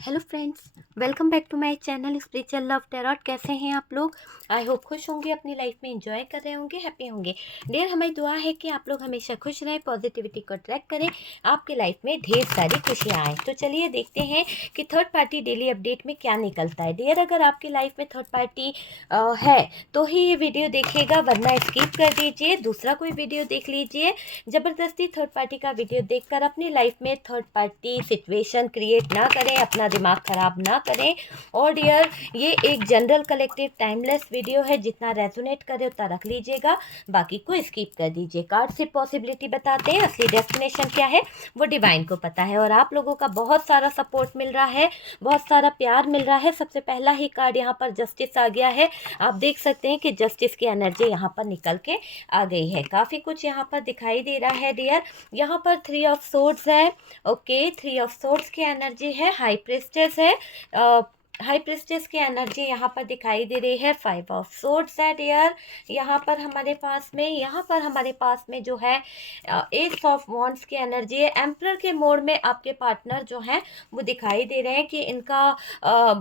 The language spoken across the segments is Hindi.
Hello friends, welcome back to my channel Spiritual Love Tarot. कैसे हैं आप लोग? आई होप खुश होंगे, अपनी लाइफ में एंजॉय कर रहे होंगे, हैप्पी होंगे। डियर, हमारी दुआ है कि आप लोग हमेशा खुश रहें, पॉजिटिविटी को अट्रैक्ट करें, आपके लाइफ में ढेर सारी खुशियाँ आएँ। तो चलिए देखते हैं कि थर्ड पार्टी डेली अपडेट में क्या निकलता है। डियर, अगर आपकी लाइफ में थर्ड पार्टी है तो ही ये वीडियो देखिएगा, वरना स्किप कर दीजिए, दूसरा कोई वीडियो देख लीजिए। ज़बरदस्ती थर्ड पार्टी का वीडियो देखकर अपनी लाइफ में थर्ड पार्टी सिचुएशन क्रिएट ना करें, अपना दिमाग खराब ना करें। और डियर, ये एक जनरल कलेक्टिव टाइमलेस वीडियो है, जितना रेजोनेट करे उतना रख लीजिएगा, बाकी को स्किप कर दीजिए। कार्ड सिर्फ पॉसिबिलिटी बताते हैं, असली डेस्टिनेशन क्या है वो डिवाइन को पता है। और आप लोगों का बहुत सारा सपोर्ट मिल रहा है, बहुत सारा प्यार मिल रहा है। सबसे पहला ही कार्ड यहाँ पर जस्टिस आ गया है। आप देख सकते हैं कि जस्टिस की एनर्जी यहाँ पर निकल के आ गई है। काफ़ी कुछ यहाँ पर दिखाई दे रहा है डियर। यहाँ पर 3 ऑफ सोर्ड्स है। ओके, 3 ऑफ सोर्ड्स की एनर्जी है। हाई प्रिस्टेस है। हाई प्रिस्टेस की एनर्जी यहाँ पर दिखाई दे रही है। 5 ऑफ सोर्ड्स है डियर। यहाँ पर हमारे पास में जो है एस ऑफ वॉन्ड्स की एनर्जी है। एम्परर के मोड में आपके पार्टनर जो हैं वो दिखाई दे रहे हैं कि इनका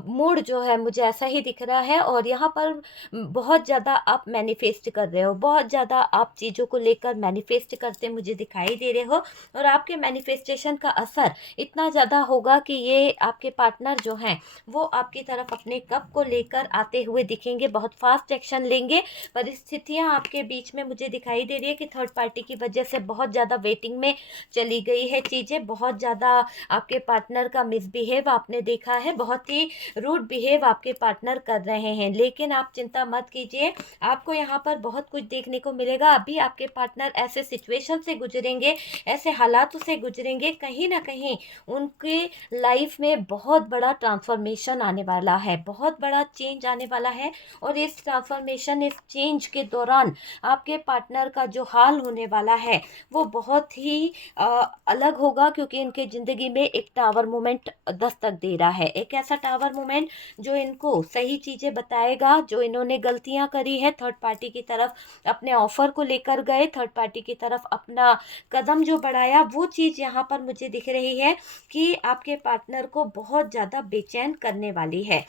मूड जो है मुझे ऐसा ही दिख रहा है। और यहाँ पर बहुत ज़्यादा आप मैनिफेस्ट कर रहे हो, बहुत ज़्यादा आप चीज़ों को लेकर मैनिफेस्ट करते मुझे दिखाई दे रहे हो। और आपके मैनिफेस्टेशन का असर इतना ज़्यादा होगा कि ये आपके पार्टनर जो हैं वो आपकी तरफ अपने कप को लेकर आते हुए दिखेंगे, बहुत फास्ट एक्शन लेंगे। परिस्थितियाँ आपके बीच में मुझे दिखाई दे रही है कि थर्ड पार्टी की वजह से बहुत ज़्यादा वेटिंग में चली गई है चीज़ें। बहुत ज़्यादा आपके पार्टनर का मिसबिहेव आपने देखा है, बहुत ही रूड बिहेव आपके पार्टनर कर रहे हैं। लेकिन आप चिंता मत कीजिए, आपको यहाँ पर बहुत कुछ देखने को मिलेगा। अभी आपके पार्टनर ऐसे सिचुएशन से गुजरेंगे, ऐसे हालातों से गुजरेंगे, कहीं ना कहीं उनके लाइफ में बहुत बड़ा ट्रांसफॉर्मेशन आने वाला है, बहुत बड़ा चेंज आने वाला है। और इस ट्रांसफॉर्मेशन, इस चेंज के दौरान आपके पार्टनर का जो हाल होने वाला है वो बहुत ही अलग होगा, क्योंकि इनके ज़िंदगी में एक टावर मोमेंट दस्तक दे रहा है। एक ऐसा टावर मोमेंट जो इनको सही चीज़ें बताएगा। जो इन्होंने गलतियां करी है थर्ड पार्टी की तरफ, अपने ऑफर को लेकर गए, थर्ड पार्टी की तरफ अपना कदम जो बढ़ाया, वो चीज़ यहाँ पर मुझे दिख रही है कि आपके पार्टनर को बहुत ज़्यादा बेचैन करने वाली है।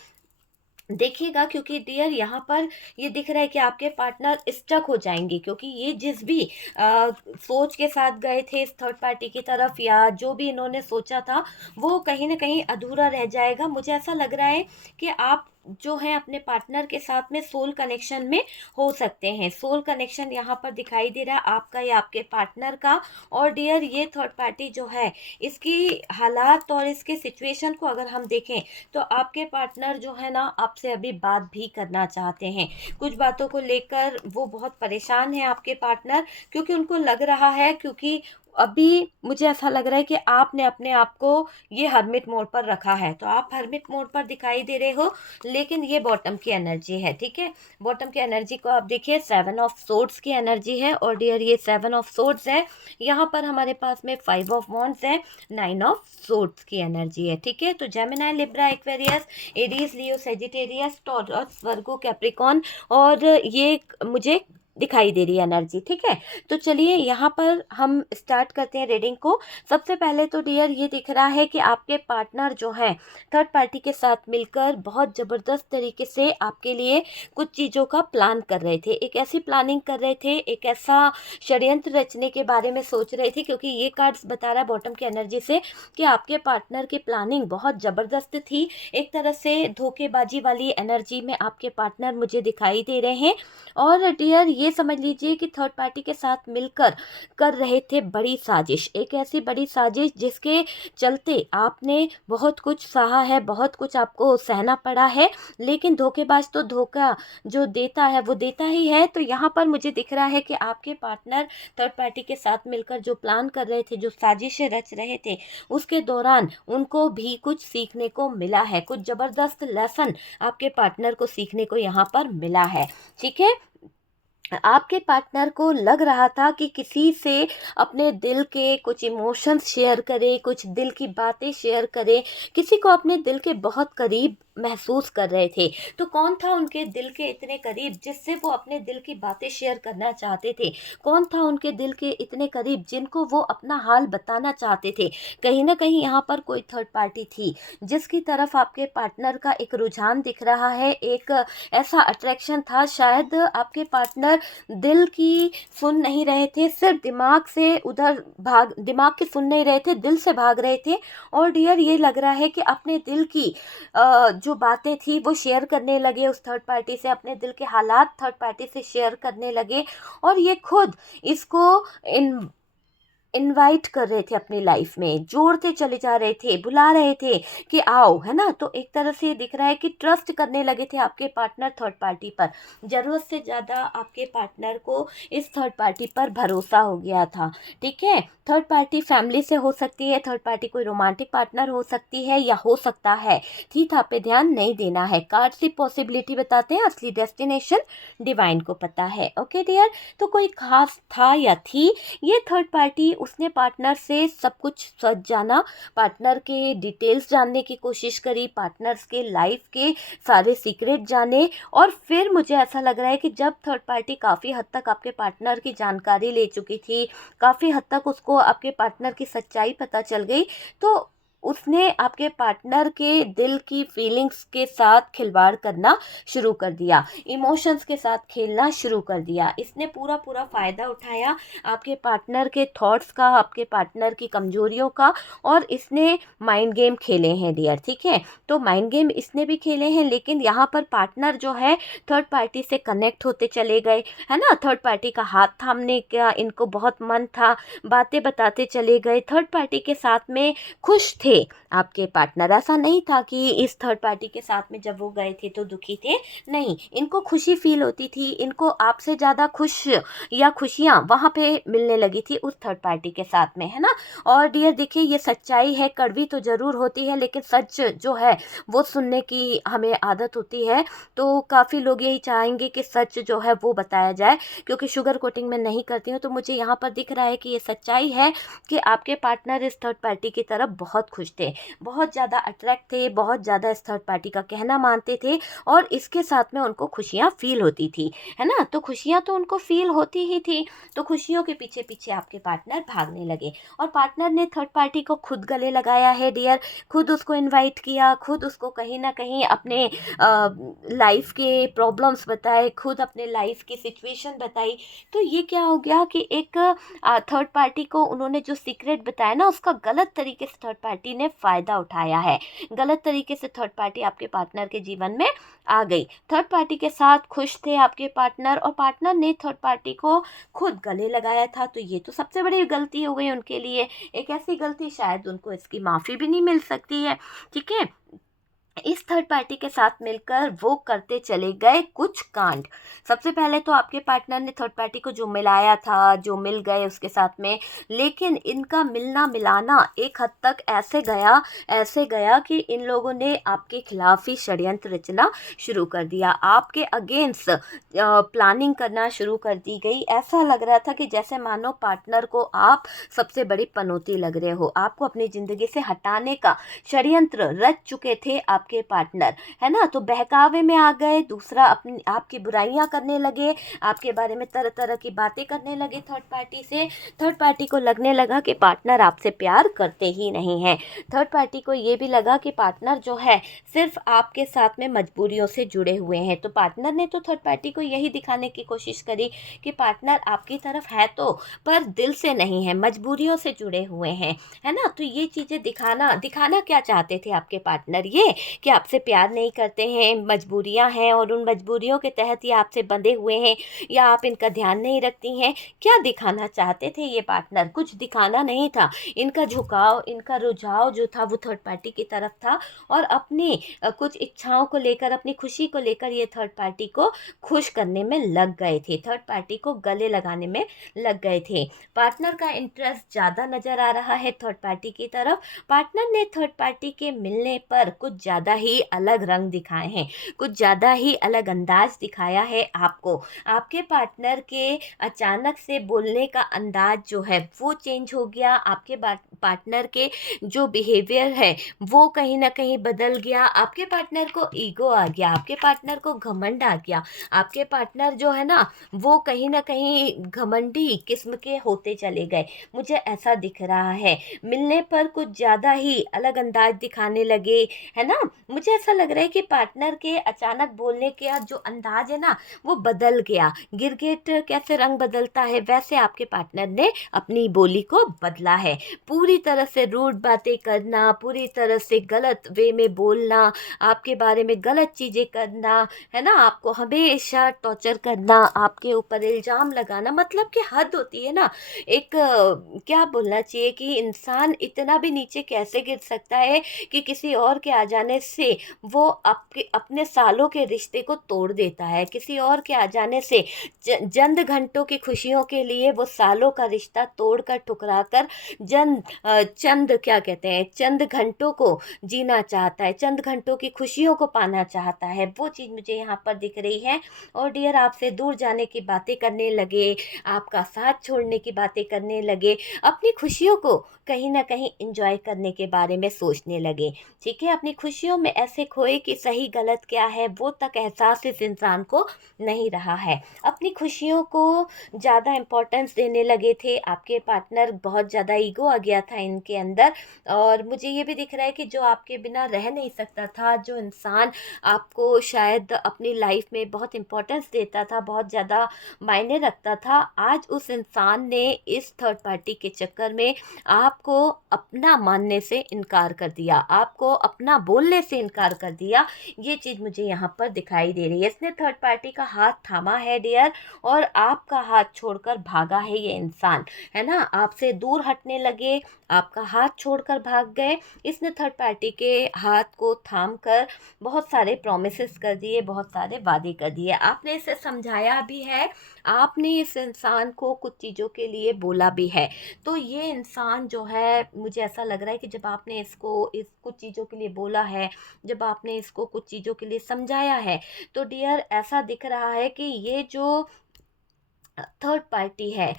देखिएगा, क्योंकि डियर यहाँ पर ये दिख रहा है कि आपके पार्टनर स्टक हो जाएंगे, क्योंकि ये जिस भी सोच के साथ गए थे इस थर्ड पार्टी की तरफ, या जो भी इन्होंने सोचा था वो कहीं ना कहीं अधूरा रह जाएगा। मुझे ऐसा लग रहा है कि आप जो है अपने पार्टनर के साथ में सोल कनेक्शन में हो सकते हैं। सोल कनेक्शन यहाँ पर दिखाई दे रहा है, आपका या आपके पार्टनर का। और डियर, ये थर्ड पार्टी जो है इसकी हालात और इसके सिचुएशन को अगर हम देखें तो आपके पार्टनर जो है ना आपसे अभी बात भी करना चाहते हैं। कुछ बातों को लेकर वो बहुत परेशान है आपके पार्टनर, क्योंकि उनको लग रहा है, क्योंकि अभी मुझे ऐसा लग रहा है कि आपने अपने आप को ये हर्मिट मोड पर रखा है, तो आप हर्मिट मोड पर दिखाई दे रहे हो। लेकिन ये बॉटम की एनर्जी है, ठीक है। बॉटम की एनर्जी को आप देखिए, 7 ऑफ सोर्ड्स की एनर्जी है। और डियर, ये 7 ऑफ सोर्ड्स है। यहाँ पर हमारे पास में 5 ऑफ वॉन्ड्स है, 9 ऑफ सोर्ड्स की एनर्जी है, ठीक है। तो जेमिनी, लिब्रा, एक्वेरियस, एरीज, लियो, सेजिटेरियस, टॉरस, वर्गो, कैप्रिकॉन, और ये मुझे दिखाई दे रही है एनर्जी, ठीक है। तो चलिए यहाँ पर हम स्टार्ट करते हैं रीडिंग को। सबसे पहले तो डियर, ये दिख रहा है कि आपके पार्टनर जो है थर्ड पार्टी के साथ मिलकर बहुत ज़बरदस्त तरीके से आपके लिए कुछ चीज़ों का प्लान कर रहे थे। एक ऐसी प्लानिंग कर रहे थे, एक ऐसा षड्यंत्र रचने के बारे में सोच रहे थे, क्योंकि ये कार्ड्स बता रहा है बॉटम की एनर्जी से कि आपके पार्टनर की प्लानिंग बहुत ज़बरदस्त थी। एक तरह से धोखेबाजी वाली एनर्जी में आपके पार्टनर मुझे दिखाई दे रहे हैं। और डियर, ये समझ लीजिए कि थर्ड पार्टी के साथ मिलकर कर रहे थे बड़ी साजिश, एक ऐसी बड़ी साजिश जिसके चलते आपने बहुत कुछ सहा है, बहुत कुछ आपको सहना पड़ा है। लेकिन धोखेबाज तो धोखा जो देता है वो देता ही है। तो यहाँ पर मुझे दिख रहा है कि आपके पार्टनर थर्ड पार्टी के साथ मिलकर जो प्लान कर रहे थे, जो साजिशें रच रहे थे, उसके दौरान उनको भी कुछ सीखने को मिला है। कुछ ज़बरदस्त लेसन आपके पार्टनर को सीखने को यहाँ पर मिला है, ठीक है। आपके पार्टनर को लग रहा था कि किसी से अपने दिल के कुछ इमोशंस शेयर करे, कुछ दिल की बातें शेयर करे, किसी को अपने दिल के बहुत करीब महसूस कर रहे थे। तो कौन था उनके दिल के इतने करीब जिससे वो अपने दिल की बातें शेयर करना चाहते थे? कौन था उनके दिल के इतने करीब जिनको वो अपना हाल बताना चाहते थे? कहीं न कहीं यहाँ पर कोई थर्ड पार्टी थी, जिसकी तरफ आपके पार्टनर का एक रुझान दिख रहा है, एक ऐसा अट्रैक्शन था। शायद आपके पार्टनर दिल की सुन नहीं रहे थे, सिर्फ दिमाग से उधर भाग दिमाग की सुन नहीं रहे थे, दिल से भाग रहे थे। और डियर, ये लग रहा है कि अपने दिल की जो बातें थी वो शेयर करने लगे उस थर्ड पार्टी से, अपने दिल के हालात थर्ड पार्टी से शेयर करने लगे। और ये खुद इसको इन इनवाइट कर रहे थे अपनी लाइफ में, जोड़ते चले जा रहे थे, बुला रहे थे कि आओ, है ना? तो एक तरह से ये दिख रहा है कि ट्रस्ट करने लगे थे आपके पार्टनर थर्ड पार्टी पर। ज़रूरत से ज़्यादा आपके पार्टनर को इस थर्ड पार्टी पर भरोसा हो गया था, ठीक है? थर्ड पार्टी फैमिली से हो सकती है, थर्ड पार्टी कोई रोमांटिक पार्टनर हो सकती है या हो सकता है, ठीक? आप पे ध्यान नहीं देना है। कार्ड सिर्फ पॉसिबिलिटी बताते हैं, असली डेस्टिनेशन डिवाइन को पता है। ओके डियर, तो कोई खास था या थी ये थर्ड पार्टी, उसने पार्टनर से सब कुछ सच जाना, पार्टनर के डिटेल्स जानने की कोशिश करी, पार्टनर्स के लाइफ के सारे सीक्रेट जाने। और फिर मुझे ऐसा लग रहा है कि जब थर्ड पार्टी काफ़ी हद तक आपके पार्टनर की जानकारी ले चुकी थी, काफ़ी हद तक उसको आपके पार्टनर की सच्चाई पता चल गई, तो उसने आपके पार्टनर के दिल की फीलिंग्स के साथ खिलवाड़ करना शुरू कर दिया, इमोशंस के साथ खेलना शुरू कर दिया। इसने पूरा पूरा फ़ायदा उठाया आपके पार्टनर के थॉट्स का, आपके पार्टनर की कमजोरियों का, और इसने माइंड गेम खेले हैं डियर, ठीक है? तो माइंड गेम इसने भी खेले हैं, लेकिन यहाँ पर पार्टनर जो है थर्ड पार्टी से कनेक्ट होते चले गए, है ना? थर्ड पार्टी का हाथ थामने का इनको बहुत मन था, बातें बताते चले गए, थर्ड पार्टी के साथ में खुश थे आपके पार्टनर। ऐसा नहीं था कि इस थर्ड पार्टी के साथ में जब वो गए थे तो दुखी थे, नहीं, इनको खुशी फील होती थी, इनको आपसे ज़्यादा खुश या खुशियाँ वहाँ पे मिलने लगी थी उस थर्ड पार्टी के साथ में, है ना? और डियर देखिए, ये सच्चाई है, कड़वी तो ज़रूर होती है, लेकिन सच जो है वो सुनने की हमें आदत होती है। तो काफ़ी लोग यही चाहेंगे कि सच जो है वो बताया जाए, क्योंकि शुगर कोटिंग मैं नहीं करती हूँ। तो मुझे यहाँ पर दिख रहा है कि ये सच्चाई है कि आपके पार्टनर इस थर्ड पार्टी की तरफ बहुत खुश थे, बहुत ज़्यादा अट्रैक्ट थे, बहुत ज़्यादा इस थर्ड पार्टी का कहना मानते थे, और इसके साथ में उनको खुशियाँ फील होती थी, है ना? तो खुशियाँ तो उनको फील होती ही थी। तो खुशियों के पीछे पीछे आपके पार्टनर भागने लगे, और पार्टनर ने थर्ड पार्टी को खुद गले लगाया है डियर, खुद उसको इनवाइट किया, खुद उसको कहीं ना कहीं अपने लाइफ के प्रॉब्लम्स बताए, खुद अपने लाइफ की सिचुएशन बताई। तो ये क्या हो गया कि एक थर्ड पार्टी को उन्होंने जो सीक्रेट बताया ना, उसका गलत तरीके से थर्ड पार्टी ने फ़ायदा उठाया है, गलत तरीके से थर्ड पार्टी आपके पार्टनर के जीवन में आ गई। थर्ड पार्टी के साथ खुश थे आपके पार्टनर, और पार्टनर ने थर्ड पार्टी को खुद गले लगाया था। तो ये तो सबसे बड़ी गलती हो गई उनके लिए, एक ऐसी गलती शायद उनको इसकी माफ़ी भी नहीं मिल सकती है, ठीक है? इस थर्ड पार्टी के साथ मिलकर वो करते चले गए कुछ कांड। सबसे पहले तो आपके पार्टनर ने थर्ड पार्टी को जो मिलाया था, जो मिल गए उसके साथ में, लेकिन इनका मिलना मिलाना एक हद तक ऐसे गया कि इन लोगों ने आपके खिलाफ ही षड्यंत्र रचना शुरू कर दिया, आपके अगेंस्ट प्लानिंग करना शुरू कर दी गई। ऐसा लग रहा था कि जैसे मानो पार्टनर को आप सबसे बड़ी पनौती लग रहे हो, आपको अपनी ज़िंदगी से हटाने का षड्यंत्र रच चुके थे आपके पार्टनर, है ना? तो बहकावे में आ गए, दूसरा अपनी आपकी बुराइयां करने लगे, आपके बारे में तरह तरह की बातें करने लगे थर्ड पार्टी से। थर्ड पार्टी को लगने लगा कि पार्टनर आपसे प्यार करते ही नहीं हैं। थर्ड पार्टी को ये भी लगा कि पार्टनर जो है सिर्फ आपके साथ में मजबूरियों से जुड़े हुए हैं। तो पार्टनर ने तो थर्ड पार्टी को यही दिखाने की कोशिश करी कि पार्टनर आपकी तरफ है तो, पर दिल से नहीं है, मजबूरियों से जुड़े हुए हैं, है ना? तो ये चीज़ें दिखाना क्या चाहते थे आपके पार्टनर? ये कि आपसे प्यार नहीं करते हैं, मजबूरियां हैं, और उन मजबूरियों के तहत ये आपसे बंधे हुए हैं, या आप इनका ध्यान नहीं रखती हैं। क्या दिखाना चाहते थे ये पार्टनर? कुछ दिखाना नहीं था। इनका झुकाव, इनका रुझाव जो था वो थर्ड पार्टी की तरफ था, और अपनी कुछ इच्छाओं को लेकर, अपनी खुशी को लेकर ये थर्ड पार्टी को खुश करने में लग गए थे, थर्ड पार्टी को गले लगाने में लग गए थे। पार्टनर का इंटरेस्ट ज़्यादा नज़र आ रहा है थर्ड पार्टी की तरफ। पार्टनर ने थर्ड पार्टी के मिलने पर कुछ ज़्यादा ज़्यादा ही अलग रंग दिखाए हैं, कुछ ज़्यादा ही अलग अंदाज दिखाया है आपको। आपके पार्टनर के अचानक से बोलने का अंदाज जो है वो चेंज हो गया, आपके पार्टनर के जो बिहेवियर है वो कहीं न कहीं बदल गया, आपके पार्टनर को ईगो आ गया, आपके पार्टनर को घमंड आ गया, आपके पार्टनर जो है ना वो कहीं न कहीं घमंडी किस्म के होते चले गए। मुझे ऐसा दिख रहा है। मिलने पर कुछ ज़्यादा ही अलग अंदाज दिखाने लगे, है ना? मुझे ऐसा लग रहा है कि पार्टनर के अचानक बोलने का जो अंदाज है ना वो बदल गया। गिरगिट कैसे रंग बदलता है वैसे आपके पार्टनर ने अपनी बोली को बदला है। पूरी तरह से रूड बातें करना, पूरी तरह से गलत वे में बोलना, आपके बारे में गलत चीज़ें करना, है ना? आपको हमेशा टॉर्चर करना, आपके ऊपर इल्ज़ाम लगाना, मतलब कि हद होती है ना। एक क्या बोलना चाहिए कि इंसान इतना भी नीचे कैसे गिर सकता है कि किसी और के आ जाने से वो आपके अपने सालों के रिश्ते को तोड़ देता है। किसी और के आ जाने से चंद घंटों की खुशियों के लिए वो सालों का रिश्ता तोड़कर ठुकरा कर चंद क्या कहते हैं, चंद घंटों को जीना चाहता है, चंद घंटों की खुशियों को पाना चाहता है। वो चीज़ मुझे यहाँ पर दिख रही है। और डियर आपसे दूर जाने की बातें करने लगे, आपका साथ छोड़ने की बातें करने लगे, अपनी खुशियों को कहीं न कहीं एंजॉय करने के बारे में सोचने लगे। ठीक है? अपनी खुशियों में ऐसे खोए कि सही गलत क्या है वो तक एहसास इस इंसान को नहीं रहा है। अपनी खुशियों को ज़्यादा इम्पोर्टेंस देने लगे थे। आपके पार्टनर बहुत ज़्यादा ईगो आ गया था इनके अंदर। और मुझे ये भी दिख रहा है कि जो आपके बिना रह नहीं सकता था, जो इंसान आपको शायद अपनी लाइफ में बहुत इम्पोर्टेंस देता था, बहुत ज़्यादा मायने रखता था, आज उस इंसान ने इस थर्ड पार्टी के चक्कर में आपको अपना मानने से इनकार कर दिया, आपको अपना बोलने से इनकार कर दिया। ये चीज़ मुझे यहाँ पर दिखाई दे रही है। इसने थर्ड पार्टी का हाथ थामा है डियर, और आपका हाथ छोड़कर भागा है ये इंसान, है ना? आपसे दूर हटने लगे, आपका हाथ छोड़कर भाग गए। इसने थर्ड पार्टी के हाथ को थाम कर बहुत सारे प्रॉमिसेस कर दिए, बहुत सारे वादे कर दिए। आपने इसे समझाया भी है, आपने इस इंसान को कुछ चीज़ों के लिए बोला भी है। तो ये इंसान जो है, मुझे ऐसा लग रहा है कि जब आपने इसको इस कुछ चीज़ों के लिए बोला है, जब आपने इसको कुछ चीज़ों के लिए समझाया है, तो डियर ऐसा दिख रहा है कि ये जो थर्ड पार्टी है,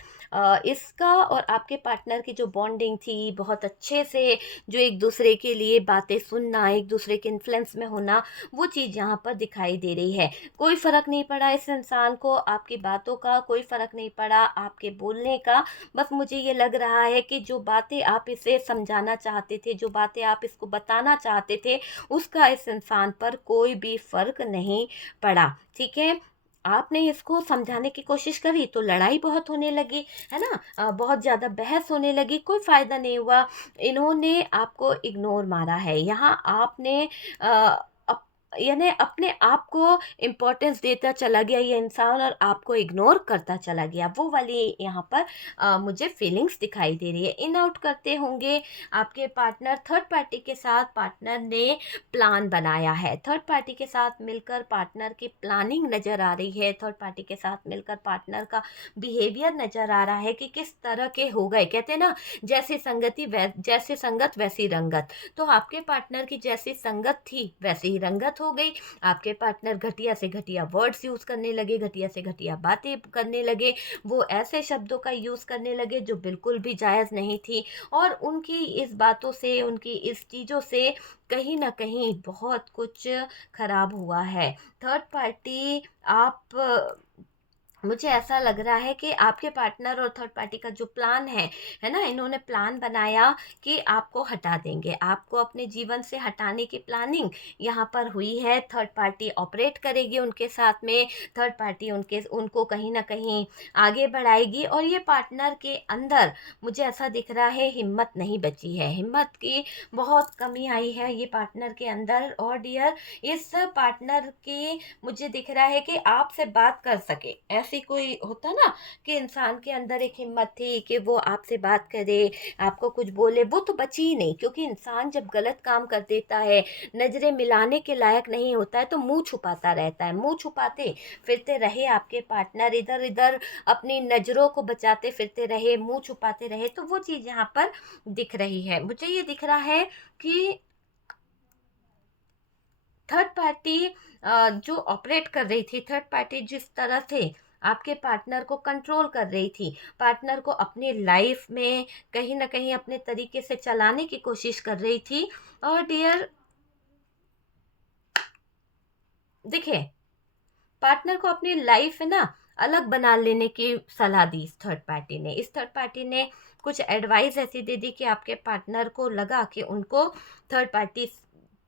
इसका और आपके पार्टनर की जो बॉन्डिंग थी बहुत अच्छे से, जो एक दूसरे के लिए बातें सुनना, एक दूसरे के इन्फ्लुएंस में होना, वो चीज़ यहाँ पर दिखाई दे रही है। कोई फ़र्क नहीं पड़ा इस इंसान को आपकी बातों का, कोई फ़र्क नहीं पड़ा आपके बोलने का। बस मुझे ये लग रहा है कि जो बातें आप इसे समझाना चाहते थे, जो बातें आप इसको बताना चाहते थे, उसका इस इंसान पर कोई भी फ़र्क नहीं पड़ा। ठीक है? आपने इसको समझाने की कोशिश करी तो लड़ाई बहुत होने लगी, है ना? बहुत ज़्यादा बहस होने लगी, कोई फ़ायदा नहीं हुआ। इन्होंने आपको इग्नोर मारा है। यहाँ आपने अप यानी अपने आप को इम्पोर्टेंस देता चला गया ये इंसान, और आपको इग्नोर करता चला गया। वो वाली यहाँ पर मुझे फीलिंग्स दिखाई दे रही है। इन आउट करते होंगे आपके पार्टनर। थर्ड पार्टी के साथ पार्टनर ने प्लान बनाया है, थर्ड पार्टी के साथ मिलकर पार्टनर की प्लानिंग नज़र आ रही है, थर्ड पार्टी के साथ मिलकर पार्टनर का बिहेवियर नज़र आ रहा है कि किस तरह के हो गए। कहते हैं ना, जैसे संगत वैसी रंगत। तो आपके पार्टनर की जैसी संगत थी वैसी ही रंगत हो गई। आपके पार्टनर घटिया से घटिया वर्ड्स यूज़ करने लगे, घटिया से घटिया बातें करने लगे, वो ऐसे शब्दों का यूज़ करने लगे जो बिल्कुल भी जायज़ नहीं थी। और उनकी इस बातों से, उनकी इस चीज़ों से कहीं न कहीं बहुत कुछ खराब हुआ है। थर्ड पार्टी आप मुझे ऐसा लग रहा है कि आपके पार्टनर और थर्ड पार्टी का जो प्लान है ना? इन्होंने प्लान बनाया कि आपको हटा देंगे, आपको अपने जीवन से हटाने की प्लानिंग यहाँ पर हुई है। थर्ड पार्टी ऑपरेट करेगी उनके साथ में, थर्ड पार्टी उनको कहीं न कहीं आगे बढ़ाएगी, और ये पार्टनर के अंदर मुझे ऐसा दिख रहा है हिम्मत नहीं बची है, हिम्मत की बहुत कमी आई है ये पार्टनर के अंदर। और डियर इस पार्टनर की मुझे दिख रहा है कि आपसे बात कर सके, ऐसी कोई होता ना कि इंसान के अंदर एक हिम्मत थी कि वो आपसे बात करे, आपको कुछ बोले, वो तो बची ही नहीं। क्योंकि इंसान जब गलत काम कर देता है, नज़रें मिलाने के लायक नहीं होता है, तो मुंह छुपाता रहता है। मुंह छुपाते फिरते रहे आपके पार्टनर, इधर इधर अपनी नज़रों को बचाते फिरते रहे, मुंह छुपाते रहे, तो वो चीज़ यहाँ पर दिख रही है। मुझे ये दिख रहा है कि थर्ड पार्टी जो ऑपरेट कर रही थी, थर्ड पार्टी जिस तरह से आपके पार्टनर को कंट्रोल कर रही थी, पार्टनर को अपनी लाइफ में कहीं ना कहीं अपने तरीके से चलाने की कोशिश कर रही थी। और डियर देखिए, पार्टनर को अपनी लाइफ है ना अलग बना लेने की सलाह दी इस थर्ड पार्टी ने। इस थर्ड पार्टी ने कुछ एडवाइस ऐसी दे दी कि आपके पार्टनर को लगा कि उनको थर्ड पार्टी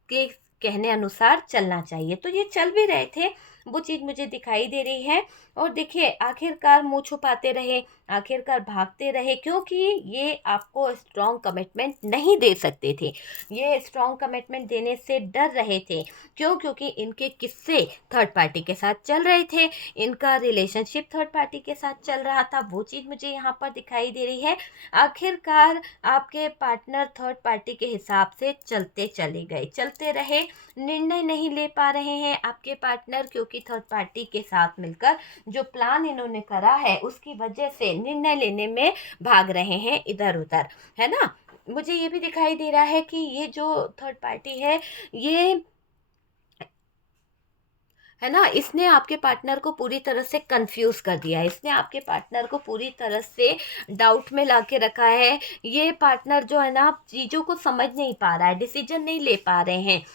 के कहने अनुसार चलना चाहिए, तो ये चल भी रहे थे, वो चीज़ मुझे दिखाई दे रही है। और देखिए, आखिरकार मुंह छुपाते रहे, आखिरकार भागते रहे, क्योंकि ये आपको स्ट्रॉन्ग कमिटमेंट नहीं दे सकते थे। ये स्ट्रॉन्ग कमिटमेंट देने से डर रहे थे। क्यों? क्योंकि इनके किस्से थर्ड पार्टी के साथ चल रहे थे, इनका रिलेशनशिप थर्ड पार्टी के साथ चल रहा था, वो चीज़ मुझे यहाँ पर दिखाई दे रही है। आखिरकार आपके पार्टनर थर्ड पार्टी के हिसाब से चलते चले गए, चलते रहे, निर्णय नहीं ले पा रहे हैं आपके पार्टनर, क्योंकि थर्ड पार्टी के साथ मिलकर जो प्लान इन्होंने करा है उसकी वजह से निर्णय लेने में भाग रहे हैं इधर उधर, है ना। मुझे ये भी दिखाई दे रहा है कि ये जो थर्ड पार्टी ये है ना, इसने आपके पार्टनर को पूरी तरह से कंफ्यूज कर दिया है, इसने आपके पार्टनर को पूरी तरह से डाउट में ला के रखा है। ये पार्टनर जो है ना चीज़ों को समझ नहीं पा रहा है, डिसीजन नहीं ले पा रहे हैं।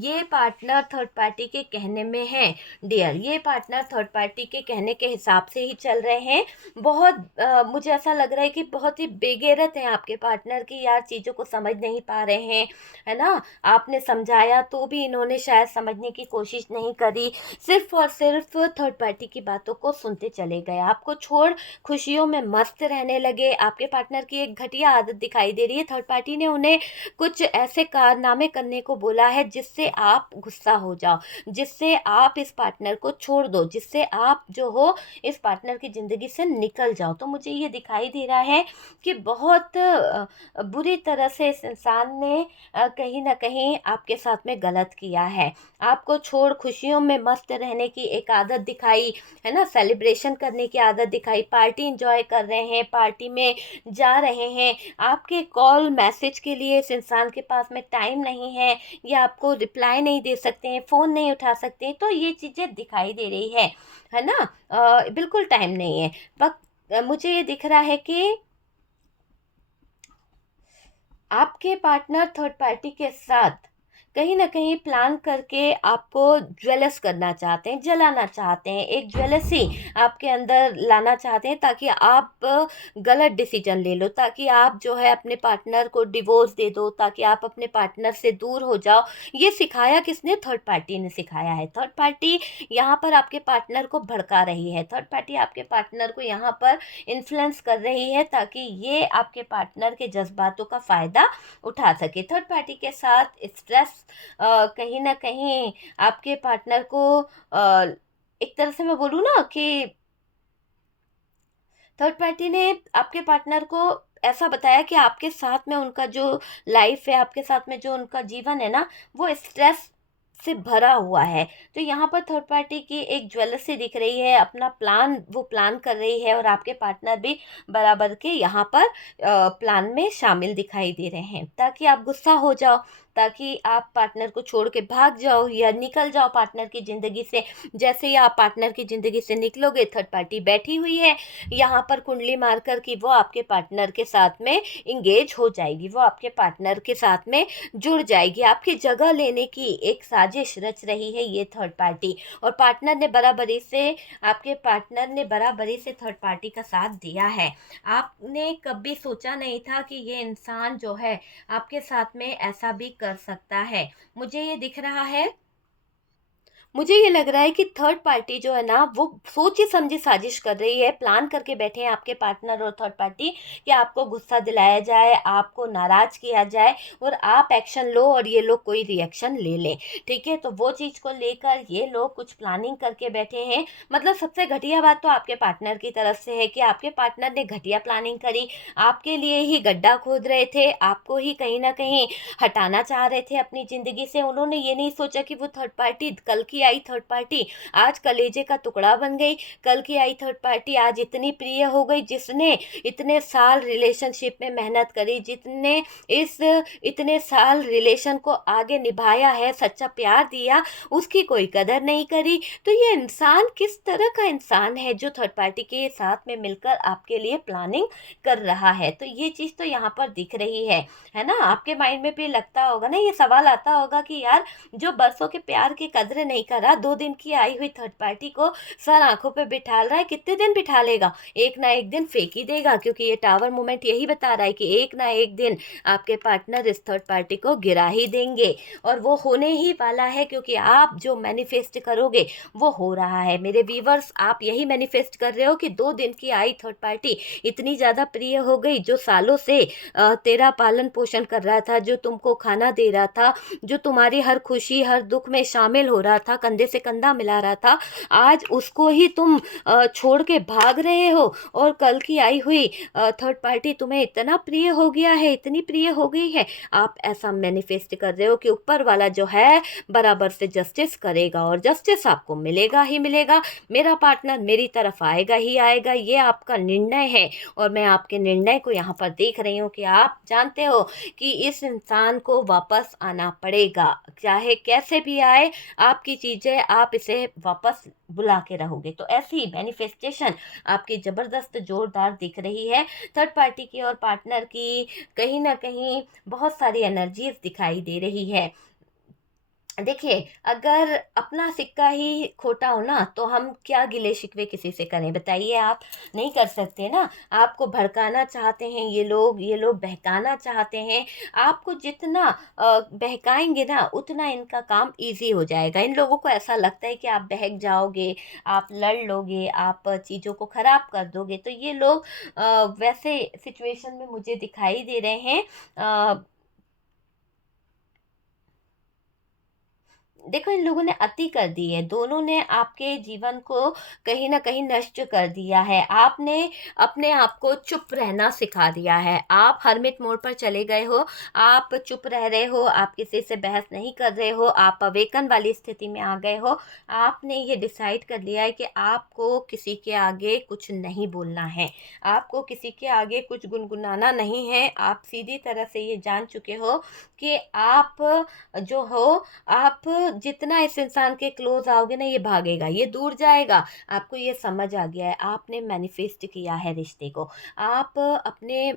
ये पार्टनर थर्ड पार्टी के कहने में है डियर, ये पार्टनर थर्ड पार्टी के कहने के हिसाब से ही चल रहे हैं। बहुत मुझे ऐसा लग रहा है कि बहुत ही बेगैरत है आपके पार्टनर की, यार चीज़ों को समझ नहीं पा रहे हैं, है ना। आपने समझाया तो भी इन्होंने शायद समझने की कोशिश नहीं करी, सिर्फ और सिर्फ थर्ड पार्टी की बातों को सुनते चले गए, आपको छोड़ खुशियों में मस्त रहने लगे। आपके पार्टनर की एक घटिया आदत दिखाई दे रही है, थर्ड पार्टी ने उन्हें कुछ ऐसे कारनामे करने को बोला है जिससे आप गुस्सा हो जाओ, जिससे आप इस पार्टनर को छोड़ दो, जिससे आप जो हो इस पार्टनर की ज़िंदगी से निकल जाओ। तो मुझे ये दिखाई दे रहा है कि बहुत बुरी तरह से इस इंसान ने कहीं ना कहीं आपके साथ में गलत किया है। आपको छोड़ खुशियों में मस्त रहने की एक आदत दिखाई, है ना, सेलिब्रेशन करने की आदत दिखाई, पार्टी इंजॉय कर रहे हैं, पार्टी में जा रहे हैं, आपके कॉल मैसेज के लिए इस इंसान के पास में टाइम नहीं है, या आपको रिप्लाई नहीं दे सकते हैं, फ़ोन नहीं उठा सकते हैं, तो ये चीज़ें दिखाई दे रही है ना। बिल्कुल टाइम नहीं है वक्त। मुझे ये दिख रहा है कि आपके पार्टनर थर्ड पार्टी के साथ कहीं ना कहीं प्लान करके आपको ज्वेलस करना चाहते हैं, जलाना चाहते हैं, एक ज्वेलसी आपके अंदर लाना चाहते हैं, ताकि आप गलत डिसीजन ले लो, ताकि आप जो है अपने पार्टनर को डिवोर्स दे दो, ताकि आप अपने पार्टनर से दूर हो जाओ। ये सिखाया किसने? थर्ड पार्टी ने सिखाया है। थर्ड पार्टी यहाँ पर आपके पार्टनर को भड़का रही है, थर्ड पार्टी आपके पार्टनर को यहाँ पर इन्फ्लुएंस कर रही है, ताकि ये आपके पार्टनर के जज्बातों का फ़ायदा उठा सके। थर्ड पार्टी के साथ स्ट्रेस कहीं ना कहीं आपके पार्टनर को एक तरह से मैं बोलूँ ना कि थर्ड पार्टी ने आपके पार्टनर को ऐसा बताया कि आपके साथ में उनका जो लाइफ है, आपके साथ में जो उनका जीवन है ना, वो स्ट्रेस से भरा हुआ है। तो यहाँ पर थर्ड पार्टी की एक ज्वेलसी दिख रही है, अपना प्लान वो प्लान कर रही है, और आपके पार्टनर भी बराबर के यहाँ पर प्लान में शामिल दिखाई दे रहे हैं, ताकि आप गुस्सा हो जाओ, ताकि आप पार्टनर को छोड़ के भाग जाओ या निकल जाओ पार्टनर की ज़िंदगी से। जैसे ही आप पार्टनर की ज़िंदगी से निकलोगे, थर्ड पार्टी बैठी हुई है यहाँ पर कुंडली मारकर कि वो आपके पार्टनर के साथ में इंगेज हो जाएगी, वो आपके पार्टनर के साथ में जुड़ जाएगी, आपकी जगह लेने की एक साजिश रच रही है ये थर्ड पार्टी। और आपके पार्टनर ने बराबरी से थर्ड पार्टी का साथ दिया है। आपने कभी सोचा नहीं था कि ये इंसान जो है आपके साथ में ऐसा भी कर सकता है। मुझे ये दिख रहा है, मुझे ये लग रहा है कि थर्ड पार्टी जो है ना वो सोची समझी साजिश कर रही है, प्लान करके बैठे हैं आपके पार्टनर और थर्ड पार्टी कि आपको गुस्सा दिलाया जाए, आपको नाराज़ किया जाए, और आप एक्शन लो और ये लोग कोई रिएक्शन ले लें। ठीक है, तो वो चीज़ को लेकर ये लोग कुछ प्लानिंग करके बैठे हैं। मतलब सबसे घटिया बात तो आपके पार्टनर की तरफ से है कि आपके पार्टनर ने घटिया प्लानिंग करी, आपके लिए ही गड्ढा खोद रहे थे, आपको ही कहीं ना कहीं हटाना चाह रहे थे अपनी ज़िंदगी से। उन्होंने ये नहीं सोचा कि वो थर्ड पार्टी कल की आई थर्ड पार्टी आज कलेजे का टुकड़ा बन गई, कल की आई थर्ड पार्टी आज इतनी प्रिय हो गई, जिसने इतने साल रिलेशनशिप में मेहनत करी, जितने इतने साल रिलेशन को आगे निभाया है, सच्चा प्यार दिया, उसकी कोई कदर नहीं करी। तो ये इंसान किस तरह का इंसान है जो थर्ड पार्टी के साथ में मिलकर आपके लिए प्लानिंग कर रहा है। तो ये चीज़ तो यहाँ पर दिख रही है ना। आपके माइंड में भी लगता होगा ना, ये सवाल आता होगा कि यार जो बरसों के प्यार की कदर नहीं करा, 2 दिन की आई हुई थर्ड पार्टी को सर आंखों पे बिठा रहा है, कितने दिन बिठा लेगा, एक ना एक दिन फेंक ही देगा। क्योंकि ये टावर मूवमेंट यही बता रहा है कि एक ना एक दिन आपके पार्टनर इस थर्ड पार्टी को गिरा ही देंगे, और वो होने ही वाला है। क्योंकि आप जो मैनिफेस्ट करोगे वो हो रहा है मेरे व्यूवर्स। आप यही मैनिफेस्ट कर रहे हो कि 2 दिन की आई थर्ड पार्टी इतनी ज़्यादा प्रिय हो गई, जो सालों से तेरा पालन पोषण कर रहा था, जो तुमको खाना दे रहा था, जो तुम्हारी हर खुशी हर दुख में शामिल हो रहा था, कंधे से कंधा मिला रहा था, आज उसको ही तुम छोड़ के भाग रहे हो। और कल की आई हुई थर्ड पार्टी तुम्हें इतना प्रिय हो गया है, इतनी प्रिय हो गई है, आप ऐसा मैनिफेस्ट कर रहे हो कि ऊपर वाला जो है बराबर से जस्टिस करेगा, और जस्टिस आपको मिलेगा ही मिलेगा। मेरा पार्टनर मेरी तरफ आएगा ही आएगा, ये आपका निर्णय है। और मैं आपके निर्णय को यहाँ पर देख रही हूँ कि आप जानते हो कि इस इंसान को वापस आना पड़ेगा, चाहे कैसे भी आए आपकी चीज़ें, आप इसे वापस बुला के रहोगे। तो ऐसी मैनिफेस्टेशन आपकी ज़बरदस्त जोरदार दिख रही है। थर्ड पार्टी की और पार्टनर की कहीं ना कहीं बहुत सारी एनर्जीज दिखाई दे रही है। देखिए, अगर अपना सिक्का ही खोटा हो ना, तो हम क्या गिले शिकवे किसी से करें बताइए। आप नहीं कर सकते ना। आपको भड़काना चाहते हैं ये लोग बहकाना चाहते हैं। आपको जितना बहकाएंगे ना, उतना इनका काम इजी हो जाएगा। इन लोगों को ऐसा लगता है कि आप बहक जाओगे, आप लड़ लोगे, आप चीज़ों को ख़राब कर दोगे। तो ये लोग वैसे सिचुएशन में मुझे दिखाई दे रहे हैं। देखो, इन लोगों ने अति कर दी है, दोनों ने आपके जीवन को कहीं ना कहीं नष्ट कर दिया है। आपने अपने आप को चुप रहना सिखा दिया है। आप हरमिट मोड पर चले गए हो, आप चुप रह रहे हो, आप किसी से बहस नहीं कर रहे हो, आप अवेकन वाली स्थिति में आ गए हो। आपने ये डिसाइड कर लिया है कि आपको किसी के आगे कुछ नहीं बोलना है, आपको किसी के आगे कुछ गुनगुनाना नहीं है। आप सीधी तरह से ये जान चुके हो कि आप जो हो, आप जितना इस इंसान के क्लोज आओगे ना, ये भागेगा, ये दूर जाएगा। आपको ये समझ आ गया है, आपने मैनिफेस्ट किया है रिश्ते को। आप अपने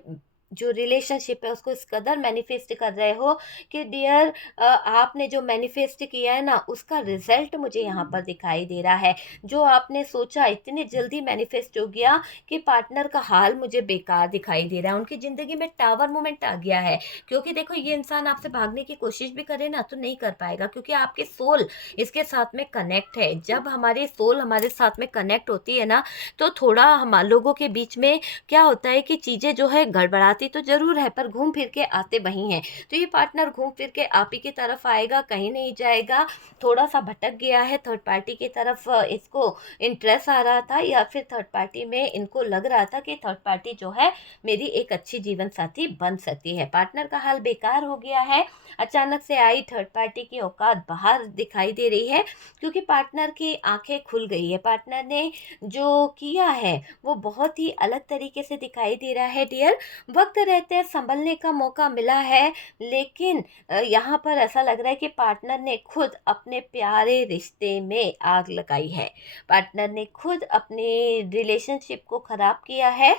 जो रिलेशनशिप है उसको इस कदर मैनिफेस्ट कर रहे हो कि डियर, आपने जो मैनिफेस्ट किया है ना, उसका रिजल्ट मुझे यहाँ पर दिखाई दे रहा है। जो आपने सोचा इतनी जल्दी मैनिफेस्ट हो गया कि पार्टनर का हाल मुझे बेकार दिखाई दे रहा है। उनकी ज़िंदगी में टावर मोमेंट आ गया है। क्योंकि देखो, ये इंसान आपसे भागने की कोशिश भी करे ना तो नहीं कर पाएगा, क्योंकि आपके सोल इसके साथ में कनेक्ट है। जब हमारी सोल हमारे साथ में कनेक्ट होती है ना, तो थोड़ा हम लोगों के बीच में क्या होता है कि चीज़ें जो है गड़बड़ाती तो ज़रूर है, पर घूम फिर के आते वहीं हैं। तो ये पार्टनर घूम फिर के आप ही की तरफ आएगा, कहीं नहीं जाएगा। थोड़ा सा भटक गया है थर्ड पार्टी की तरफ, इसको इंटरेस्ट आ रहा था, या फिर थर्ड पार्टी में इनको लग रहा था कि थर्ड पार्टी जो है मेरी एक अच्छी जीवन साथी बन सकती है। पार्टनर का हाल बेकार हो गया है। अचानक से आई थर्ड पार्टी की औकात बाहर दिखाई दे रही है, क्योंकि पार्टनर की आंखें खुल गई है। पार्टनर ने जो किया है वो बहुत ही अलग तरीके से दिखाई दे रहा है डियर। वक्त रहते संभलने का मौका मिला है, लेकिन यहाँ पर ऐसा लग रहा है कि पार्टनर ने खुद अपने प्यारे रिश्ते में आग लगाई है। पार्टनर ने खुद अपने रिलेशनशिप को खराब किया है।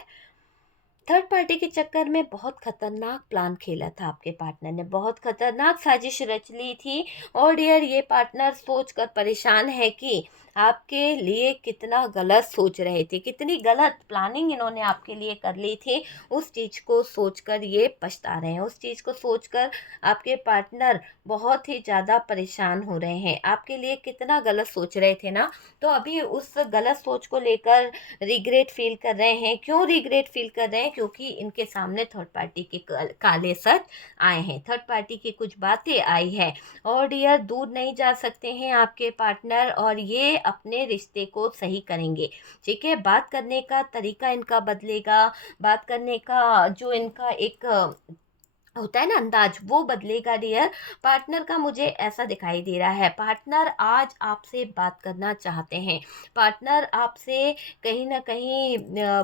थर्ड पार्टी के चक्कर में बहुत खतरनाक प्लान खेला था आपके पार्टनर ने, बहुत खतरनाक साजिश रच ली थी। और डियर, ये पार्टनर सोच कर परेशान है कि आपके लिए कितना गलत सोच रहे थे, कितनी गलत प्लानिंग इन्होंने आपके लिए कर ली थी। उस चीज़ को सोचकर ये पछता रहे हैं, उस चीज़ को सोचकर आपके पार्टनर बहुत ही ज़्यादा परेशान हो रहे हैं। आपके लिए कितना गलत सोच रहे थे ना, तो अभी उस गलत सोच को लेकर रिग्रेट फील कर रहे हैं। क्यों रिग्रेट फील कर रहे हैं? क्योंकि इनके सामने थर्ड पार्टी के काले सच आए हैं, थर्ड पार्टी की कुछ बातें आई है। और डियर, दूर नहीं जा सकते हैं आपके पार्टनर, और ये अपने रिश्ते को सही करेंगे। ठीक है, बात करने का तरीका इनका बदलेगा, बात करने का जो इनका एक होता है ना अंदाज, वो बदलेगा डियर। पार्टनर का मुझे ऐसा दिखाई दे रहा है, पार्टनर आज आपसे बात करना चाहते हैं, पार्टनर आपसे कहीं ना कहीं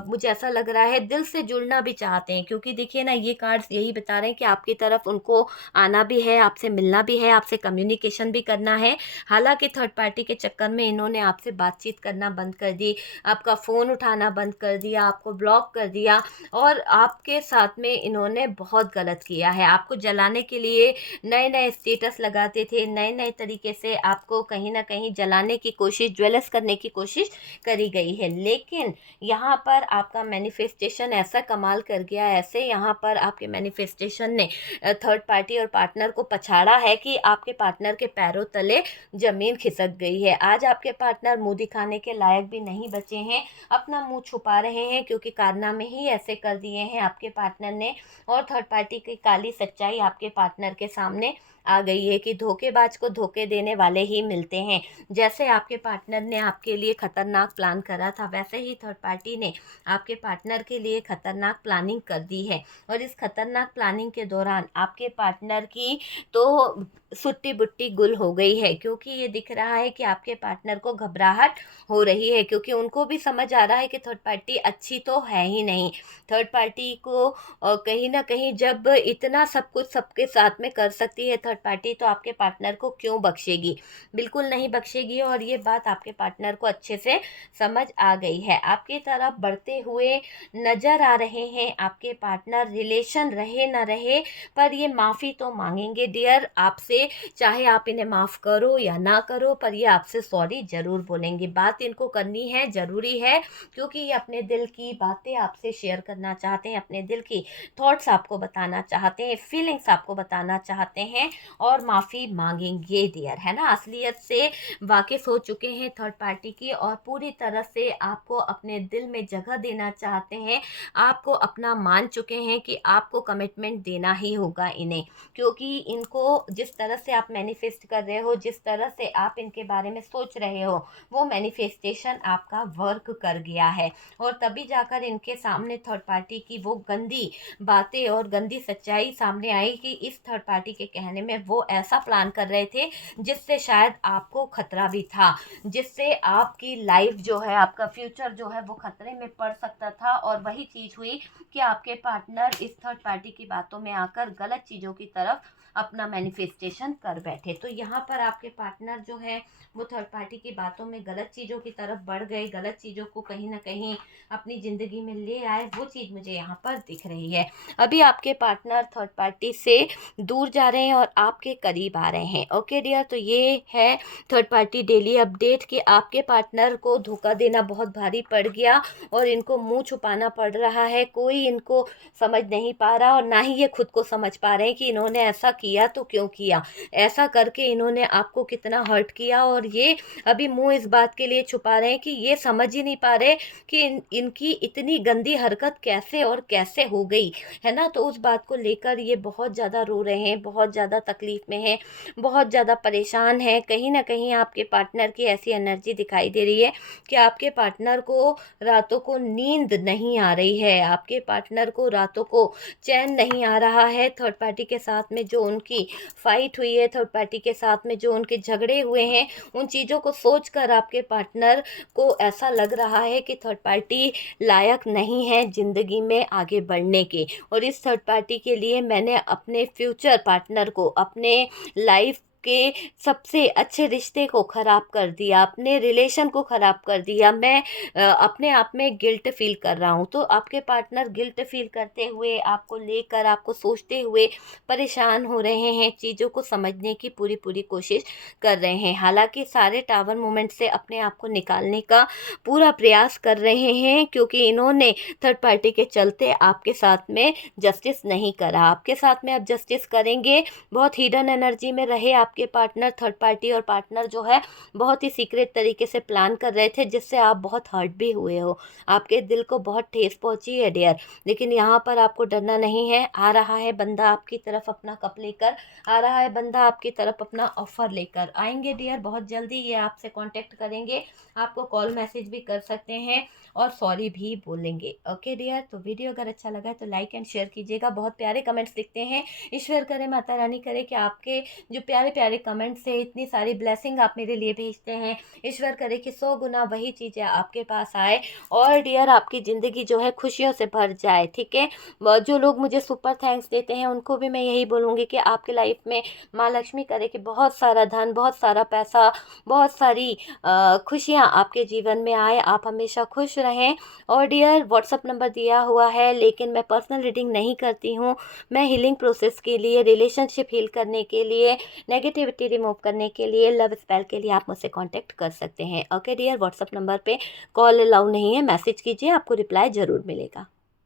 मुझे ऐसा लग रहा है दिल से जुड़ना भी चाहते हैं, क्योंकि देखिए ना ये कार्ड्स यही बता रहे हैं कि आपकी तरफ उनको आना भी है, आपसे मिलना भी है, आपसे कम्युनिकेशन भी करना है। हालांकि थर्ड पार्टी के चक्कर में इन्होंने आपसे बातचीत करना बंद कर दी, आपका फ़ोन उठाना बंद कर दिया, आपको ब्लॉक कर दिया, और आपके साथ में इन्होंने बहुत गलत किया है। आपको जलाने के लिए नए नए स्टेटस लगाते थे, नए नए तरीके से आपको कहीं ना कहीं जलाने की कोशिश, ज्वेलस करने की कोशिश करी गई है। लेकिन यहाँ पर आपका मैनिफेस्टेशन ऐसा कमाल कर गया, ऐसे यहाँ पर आपके मैनिफेस्टेशन ने थर्ड पार्टी और पार्टनर को पछाड़ा है कि आपके पार्टनर के पैरों तले जमीन खिसक गई है। आज आपके पार्टनर मुंह दिखाने के लायक भी नहीं बचे हैं, अपना मुंह छुपा रहे हैं, क्योंकि कारनामे ही ऐसे कर दिए हैं आपके पार्टनर ने। और थर्ड पार्टी की काली सच्चाई आपके पार्टनर के सामने आ गई है कि धोखेबाज को धोखे देने वाले ही मिलते हैं। जैसे आपके पार्टनर ने आपके लिए खतरनाक प्लान करा था, वैसे ही थर्ड पार्टी ने आपके पार्टनर के लिए खतरनाक प्लानिंग कर दी है। और इस खतरनाक प्लानिंग के दौरान आपके पार्टनर की तो सुट्टी बुट्टी गुल हो गई है, क्योंकि ये दिख रहा है कि आपके पार्टनर को घबराहट हो रही है, क्योंकि उनको भी समझ आ रहा है कि थर्ड पार्टी अच्छी तो है ही नहीं। थर्ड पार्टी को कहीं ना कहीं जब इतना सब कुछ सबके साथ में कर सकती है थर्ड पार्टी, तो आपके पार्टनर को क्यों बख्शेगी? बिल्कुल नहीं बख्शेगी। और ये बात आपके पार्टनर को अच्छे से समझ आ गई है। आपकी तरफ बढ़ते हुए नज़र आ रहे हैं आपके पार्टनर, रिलेशन रहे ना रहे पर ये माफ़ी तो मांगेंगे डियर आपसे, चाहे आप इन्हें माफ़ करो या ना करो, पर ये आपसे सॉरी ज़रूर बोलेंगे। बात इनको करनी है, ज़रूरी है, क्योंकि ये अपने दिल की बातें आपसे शेयर करना चाहते हैं, अपने दिल की थॉट्स आपको बताना चाहते हैं, फीलिंग्स आपको बताना चाहते हैं, और माफ़ी मांगेंगे डियर, है ना। असलियत से वाकिफ़ हो चुके हैं थर्ड पार्टी की, और पूरी तरह से आपको अपने दिल में जगह देना चाहते हैं, आपको अपना मान चुके हैं कि आपको कमिटमेंट देना ही होगा इन्हें, क्योंकि इनको जिस तरह से आप मैनिफेस्ट कर रहे हो, जिस तरह से आप इनके बारे में सोच रहे हो, वो मैनिफेस्टेशन आपका वर्क कर गया है। और तभी जाकर इनके सामने थर्ड पार्टी की वो गंदी बातें और गंदी सच्चाई सामने आई कि इस थर्ड पार्टी के कहने में वो ऐसा प्लान कर रहे थे जिससे शायद आपको खतरा भी था, जिससे आपकी लाइफ जो है, आपका फ्यूचर जो है वो खतरे में पड़ सकता था। और वही चीज़ हुई कि आपके पार्टनर इस थर्ड पार्टी की बातों में आकर गलत चीज़ों की तरफ अपना मैनिफेस्टेशन कर बैठे। तो यहाँ पर आपके पार्टनर जो है वो थर्ड पार्टी की बातों में गलत चीज़ों की तरफ बढ़ गए, गलत चीज़ों को कहीं ना कहीं अपनी ज़िंदगी में ले आए, वो चीज़ मुझे यहाँ पर दिख रही है। अभी आपके पार्टनर थर्ड पार्टी से दूर जा रहे हैं और आपके करीब आ रहे हैं। ओके डियर, तो ये है थर्ड पार्टी डेली अपडेट कि आपके पार्टनर को धोखा देना बहुत भारी पड़ गया और इनको मुंह छुपाना पड़ रहा है। कोई इनको समझ नहीं पा रहा और ना ही ये खुद को समझ पा रहे हैं कि इन्होंने ऐसा किया तो क्यों किया, ऐसा करके इन्होंने आपको कितना हर्ट किया। और ये अभी मुंह इस बात के लिए छुपा रहे हैं कि ये समझ ही नहीं पा रहे कि इनकी इतनी गंदी हरकत कैसे और कैसे हो गई, है ना। तो उस बात को लेकर ये बहुत ज़्यादा रो रहे हैं, बहुत ज़्यादा तकलीफ़ में हैं, बहुत ज़्यादा परेशान हैं। कहीं ना कहीं आपके पार्टनर की ऐसी एनर्जी दिखाई दे रही है कि आपके पार्टनर को रातों को नींद नहीं आ रही है, आपके पार्टनर को रातों को चैन नहीं आ रहा है। थर्ड पार्टी के साथ में जो उनकी फाइट हुई है, थर्ड पार्टी के साथ में जो उनके झगड़े हुए हैं, उन चीज़ों को सोचकर आपके पार्टनर को ऐसा लग रहा है कि थर्ड पार्टी लायक नहीं है ज़िंदगी में आगे बढ़ने के। और इस थर्ड पार्टी के लिए मैंने अपने फ्यूचर पार्टनर को, अपने लाइफ के सबसे अच्छे रिश्ते को ख़राब कर दिया, अपने रिलेशन को ख़राब कर दिया। मैं अपने आप में गिल्ट फील कर रहा हूँ। तो आपके पार्टनर गिल्ट फील करते हुए, आपको लेकर, आपको सोचते हुए परेशान हो रहे हैं, चीज़ों को समझने की पूरी पूरी कोशिश कर रहे हैं। हालांकि सारे टावर मोमेंट से अपने आप को निकालने का पूरा प्रयास कर रहे हैं, क्योंकि इन्होंने थर्ड पार्टी के चलते आपके साथ में जस्टिस नहीं करा। आपके साथ में अब जस्टिस करेंगे। बहुत हिडन एनर्जी में रहे आपके आपके पार्टनर थर्ड पार्टी और पार्टनर जो है बहुत ही सीक्रेट तरीके से प्लान कर रहे थे, जिससे आप बहुत हर्ट भी हुए हो, आपके दिल को बहुत ठेस पहुंची है डियर। लेकिन यहाँ पर आपको डरना नहीं है। आ रहा है बंदा आपकी तरफ अपना कप लेकर, आ रहा है बंदा आपकी तरफ अपना ऑफर लेकर। आएंगे डियर, बहुत जल्दी ये आपसे कांटेक्ट करेंगे, आपको कॉल मैसेज भी कर सकते हैं और सॉरी भी बोलेंगे। ओके डियर, तो वीडियो अगर अच्छा लगा है तो लाइक एंड शेयर कीजिएगा। बहुत प्यारे कमेंट्स लिखते हैं, ईश्वर करे माता रानी करे कि आपके जो प्यारे प्यारे कमेंट्स से इतनी सारी ब्लेसिंग आप मेरे लिए भेजते हैं, ईश्वर करे कि 100 गुना वही चीज़ें आपके पास आए और डियर आपकी ज़िंदगी जो है खुशियों से भर जाए। ठीक है, जो लोग मुझे सुपर थैंक्स देते हैं उनको भी मैं यही बोलूँगी कि आपके लाइफ में माँ लक्ष्मी करे कि बहुत सारा धन, बहुत सारा पैसा, बहुत सारी खुशियाँ आपके जीवन में आए, आप हमेशा खुश रहें। और डियर व्हाट्सअप नंबर दिया हुआ है, लेकिन मैं पर्सनल रीडिंग नहीं करती हूँ। मैं हीलिंग प्रोसेस के लिए, रिलेशनशिप हील करने के लिए, नेगेटिविटी रिमूव करने के लिए, लव स्पेल के लिए आप मुझसे कांटेक्ट कर सकते हैं। ओके डियर, व्हाट्सअप नंबर पे कॉल अलाउ नहीं है, मैसेज कीजिए, आपको रिप्लाई ज़रूर मिलेगा।